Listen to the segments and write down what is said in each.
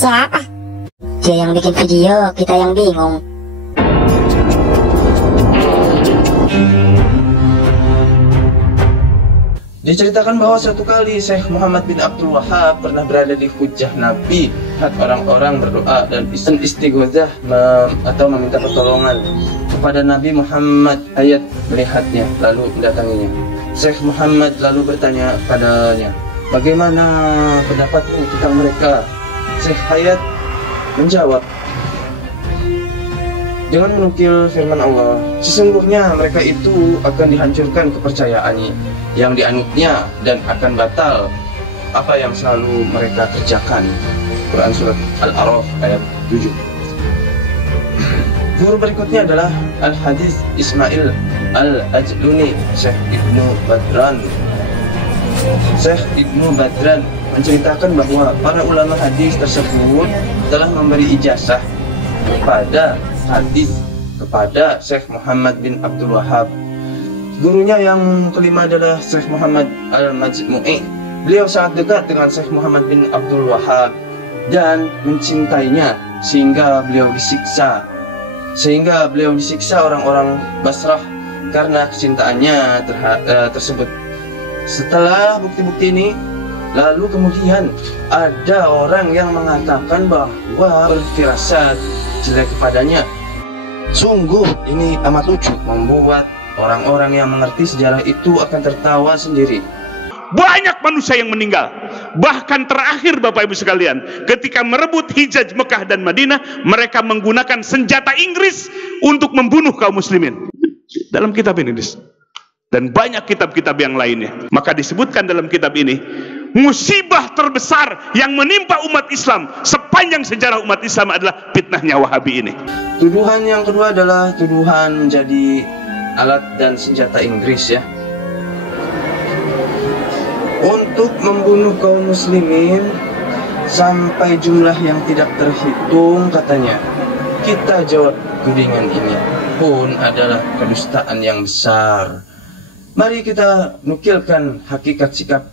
Siapa? Dia yang bikin video, kita yang bingung. Diceritakan bahwa suatu kali Syekh Muhammad bin Abdul Wahab pernah berada di hujah Nabi saat orang-orang berdoa dan istighosah atau meminta pertolongan kepada Nabi Muhammad. Ayat melihatnya lalu mendatanginya. Syekh Muhammad lalu bertanya padanya, "Bagaimana pendapatmu tentang mereka?" Syekh Hayat menjawab dengan menukil firman Allah, "Sesungguhnya mereka itu akan dihancurkan kepercayaannya yang dianutnya dan akan batal apa yang selalu mereka kerjakan." Quran Surat Al-A'raf ayat 7. Guru berikutnya adalah Al-Hadis Ismail Al-Ajluni, Syekh Ibnu Badran. Syekh Ibnu Badran menceritakan bahwa para ulama hadis tersebut telah memberi ijazah kepada hadis kepada Syekh Muhammad bin Abdul Wahab. Gurunya yang kelima adalah Syekh Muhammad Al-Majmu'i. Beliau sangat dekat dengan Syekh Muhammad bin Abdul Wahab dan mencintainya sehingga beliau disiksa orang-orang Basrah karena kecintaannya tersebut. Setelah bukti-bukti ini, lalu kemudian ada orang yang mengatakan bahwa berfirasat jelek kepadanya. Sungguh ini amat lucu, membuat orang-orang yang mengerti sejarah itu akan tertawa sendiri. Banyak manusia yang meninggal. Bahkan terakhir Bapak Ibu sekalian, ketika merebut Hijaz Mekah dan Madinah, mereka menggunakan senjata Inggris untuk membunuh kaum muslimin. Dalam kitab ini, dan banyak kitab-kitab yang lainnya. Maka disebutkan dalam kitab ini, musibah terbesar yang menimpa umat Islam sepanjang sejarah umat Islam adalah fitnahnya Wahabi ini. Tuduhan yang kedua adalah tuduhan menjadi alat dan senjata Inggris, ya, untuk membunuh kaum muslimin sampai jumlah yang tidak terhitung katanya. Kita jawab, tudingan ini pun adalah kedustaan yang besar. Mari kita nukilkan hakikat sikap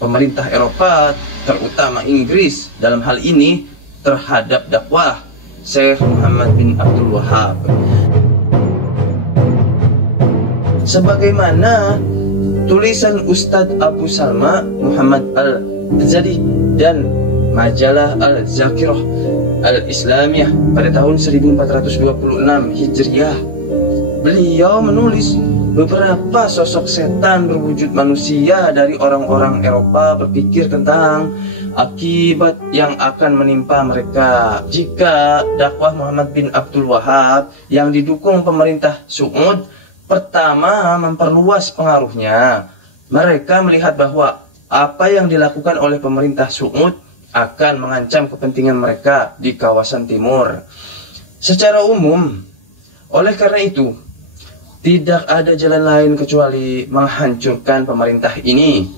pemerintah Eropa, terutama Inggris dalam hal ini terhadap dakwah Syekh Muhammad bin Abdul Wahab. Sebagaimana tulisan Ustadz Abu Salma Muhammad Al-Azadi dan majalah Al-Zakirah Al-Islamiyah pada tahun 1426 Hijriah, beliau menulis beberapa sosok setan berwujud manusia dari orang-orang Eropa berpikir tentang akibat yang akan menimpa mereka jika dakwah Muhammad bin Abdul Wahab yang didukung pemerintah Saud pertama memperluas pengaruhnya. Mereka melihat bahwa apa yang dilakukan oleh pemerintah Saud akan mengancam kepentingan mereka di kawasan timur secara umum. Oleh karena itu, tidak ada jalan lain kecuali menghancurkan pemerintah ini.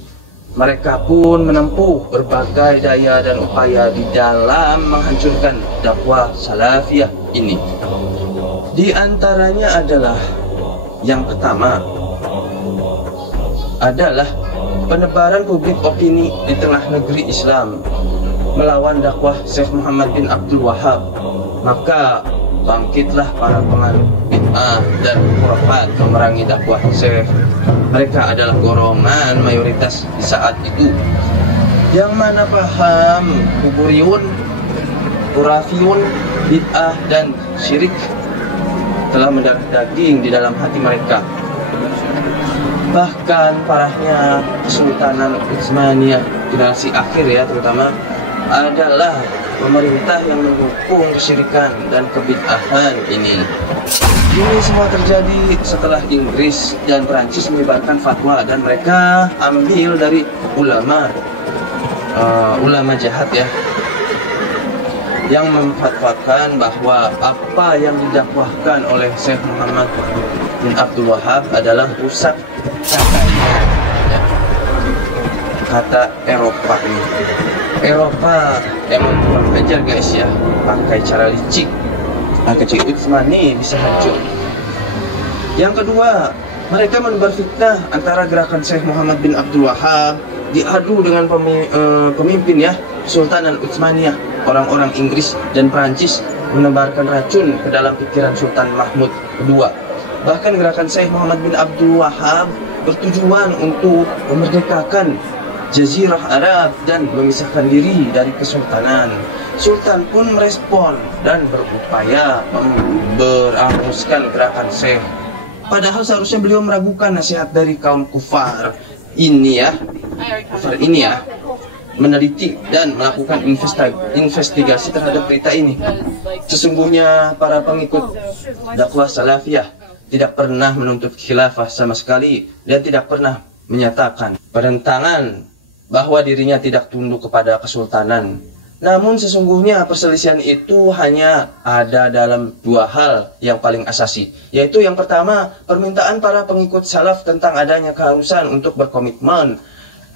Mereka pun menempuh berbagai daya dan upaya di dalam menghancurkan dakwah salafiyah ini. Di antaranya adalah, yang pertama adalah penebaran publik opini di tengah negeri Islam melawan dakwah Syekh Muhammad bin Abdul Wahab. Maka bangkitlah para penganut bid'ah dan khurafat memerangi dakwah Syekh. Mereka adalah golongan mayoritas di saat itu, yang mana paham kuburiyun, khurafiyun, bid'ah dan syirik telah mendarah daging di dalam hati mereka. Bahkan parahnya Kesultanan Utsmaniyah generasi akhir, ya, terutama adalah pemerintah yang mendukung kesyirikan dan kebid'ahan ini. Ini semua terjadi setelah Inggris dan Perancis menyebarkan fatwa, dan mereka ambil dari ulama jahat, ya, yang memfatwakan bahwa apa yang didakwahkan oleh Syekh Muhammad bin Abdul Wahab adalah rusak kata Eropa ini. Eropa emang kurang ajar, guys, ya, pakai cara licik. Kecil Utsmani bisa hancur. Yang kedua, mereka menebar fitnah antara gerakan Syekh Muhammad bin Abdul Wahab diadu dengan pemimpin, ya, Sultanan Utsmaniyah, orang-orang Inggris dan Prancis menebarkan racun ke dalam pikiran Sultan Mahmud II. Bahkan gerakan Syekh Muhammad bin Abdul Wahab bertujuan untuk memerdekakan Jazirah Arab dan memisahkan diri dari kesultanan. Sultan pun merespon dan berupaya memberanguskan gerakan Syekh. Padahal seharusnya beliau meragukan nasihat dari kaum kufar ini ya, meneliti dan melakukan investigasi terhadap berita ini. Sesungguhnya para pengikut dakwah salafiyah tidak pernah menuntut khilafah sama sekali dan tidak pernah menyatakan penentangan bahwa dirinya tidak tunduk kepada kesultanan. Namun sesungguhnya perselisihan itu hanya ada dalam dua hal yang paling asasi, yaitu yang pertama, permintaan para pengikut salaf tentang adanya keharusan untuk berkomitmen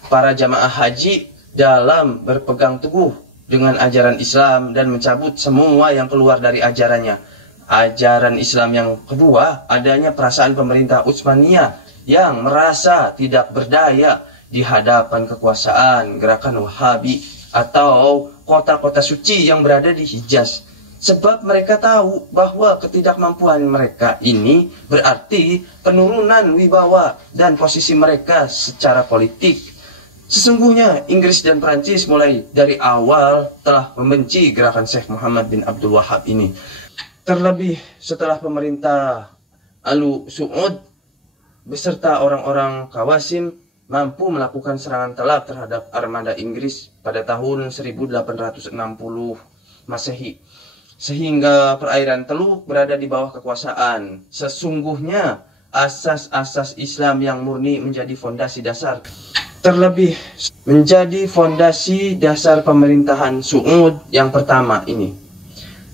para jamaah haji dalam berpegang teguh dengan ajaran Islam dan mencabut semua yang keluar dari ajarannya. Ajaran Islam yang kedua, adanya perasaan pemerintah Utsmaniyah yang merasa tidak berdaya di hadapan kekuasaan gerakan Wahabi atau kota-kota suci yang berada di Hijaz. Sebab mereka tahu bahwa ketidakmampuan mereka ini berarti penurunan wibawa dan posisi mereka secara politik. Sesungguhnya Inggris dan Prancis mulai dari awal telah membenci gerakan Syekh Muhammad bin Abdul Wahab ini. Terlebih setelah pemerintah Alu Su'ud beserta orang-orang Qawasim mampu melakukan serangan telak terhadap armada Inggris pada tahun 1860 Masehi, sehingga perairan Teluk berada di bawah kekuasaan. Sesungguhnya asas-asas Islam yang murni menjadi fondasi dasar, terlebih menjadi fondasi dasar pemerintahan Su'ud yang pertama ini.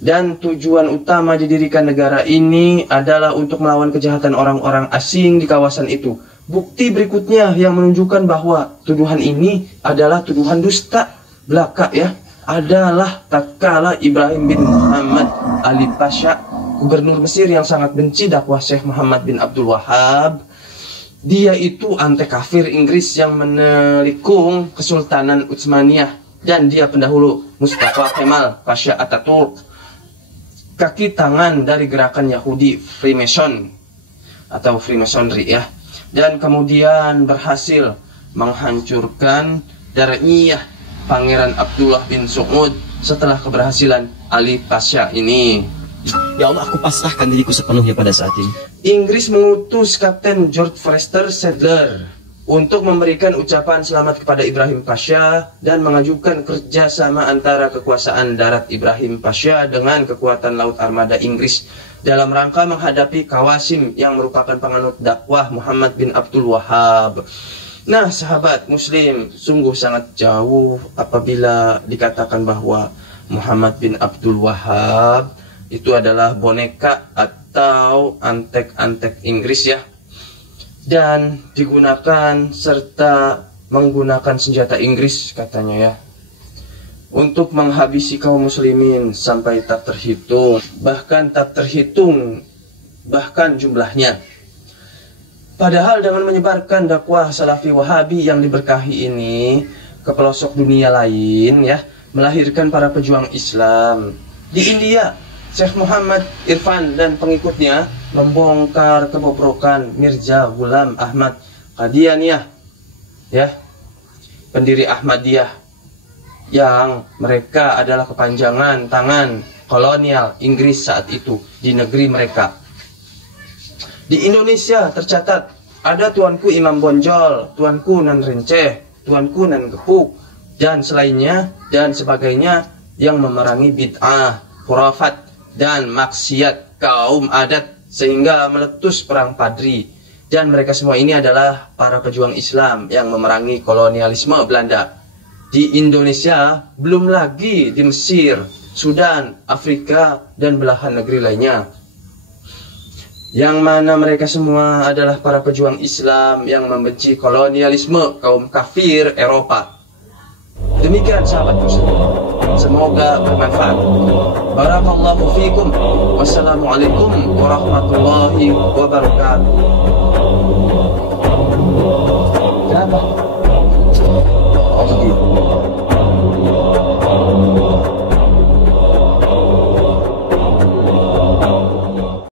Dan tujuan utama didirikan negara ini adalah untuk melawan kejahatan orang-orang asing di kawasan itu. Bukti berikutnya yang menunjukkan bahwa tuduhan ini adalah tuduhan dusta belaka ya, adalah tatkala Ibrahim bin Muhammad Ali Pasha, gubernur Mesir yang sangat benci dakwah Syekh Muhammad bin Abdul Wahab. Dia itu antek kafir Inggris yang menelikung Kesultanan Utsmaniyah, dan dia pendahulu Mustafa Kemal Pasha Ataturk, kaki tangan dari gerakan Yahudi Freemason atau Freemasonry ya. Dan kemudian berhasil menghancurkan Dar'iyah Pangeran Abdullah bin Su'ud setelah keberhasilan Ali Pasha ini. Ya Allah, aku pasrahkan diriku sepenuhnya pada saat ini. Inggris mengutus Kapten George Forster Sadler untuk memberikan ucapan selamat kepada Ibrahim Pasha dan mengajukan kerjasama antara kekuasaan darat Ibrahim Pasha dengan kekuatan laut armada Inggris dalam rangka menghadapi Qawasim yang merupakan penganut dakwah Muhammad bin Abdul Wahab. Nah, sahabat muslim, sungguh sangat jauh apabila dikatakan bahwa Muhammad bin Abdul Wahab itu adalah boneka atau antek-antek Inggris ya, dan digunakan serta menggunakan senjata Inggris katanya ya, untuk menghabisi kaum muslimin sampai tak terhitung, bahkan jumlahnya. Padahal dengan menyebarkan dakwah Salafi Wahabi yang diberkahi ini ke pelosok dunia lain ya, melahirkan para pejuang Islam. Di India, Syekh Muhammad Irfan dan pengikutnya membongkar kebobrokan Mirza Ghulam Ahmad Qadianiyah ya, pendiri Ahmadiyah, yang mereka adalah kepanjangan tangan kolonial Inggris saat itu di negeri mereka. Di Indonesia tercatat ada Tuanku Imam Bonjol, Tuanku Nan Renceh, Tuanku Nan Gepuk, dan selainnya dan sebagainya yang memerangi bid'ah, khurafat, dan maksiat kaum adat sehingga meletus perang Padri. Dan mereka semua ini adalah para pejuang Islam yang memerangi kolonialisme Belanda. Di Indonesia, belum lagi di Mesir, Sudan, Afrika, dan belahan negeri lainnya, yang mana mereka semua adalah para pejuang Islam yang membenci kolonialisme kaum kafir Eropa. Demikian sahabat muslim, semoga bermanfaat. Barakallahu fiikum. Wassalamualaikum warahmatullahi wabarakatuh.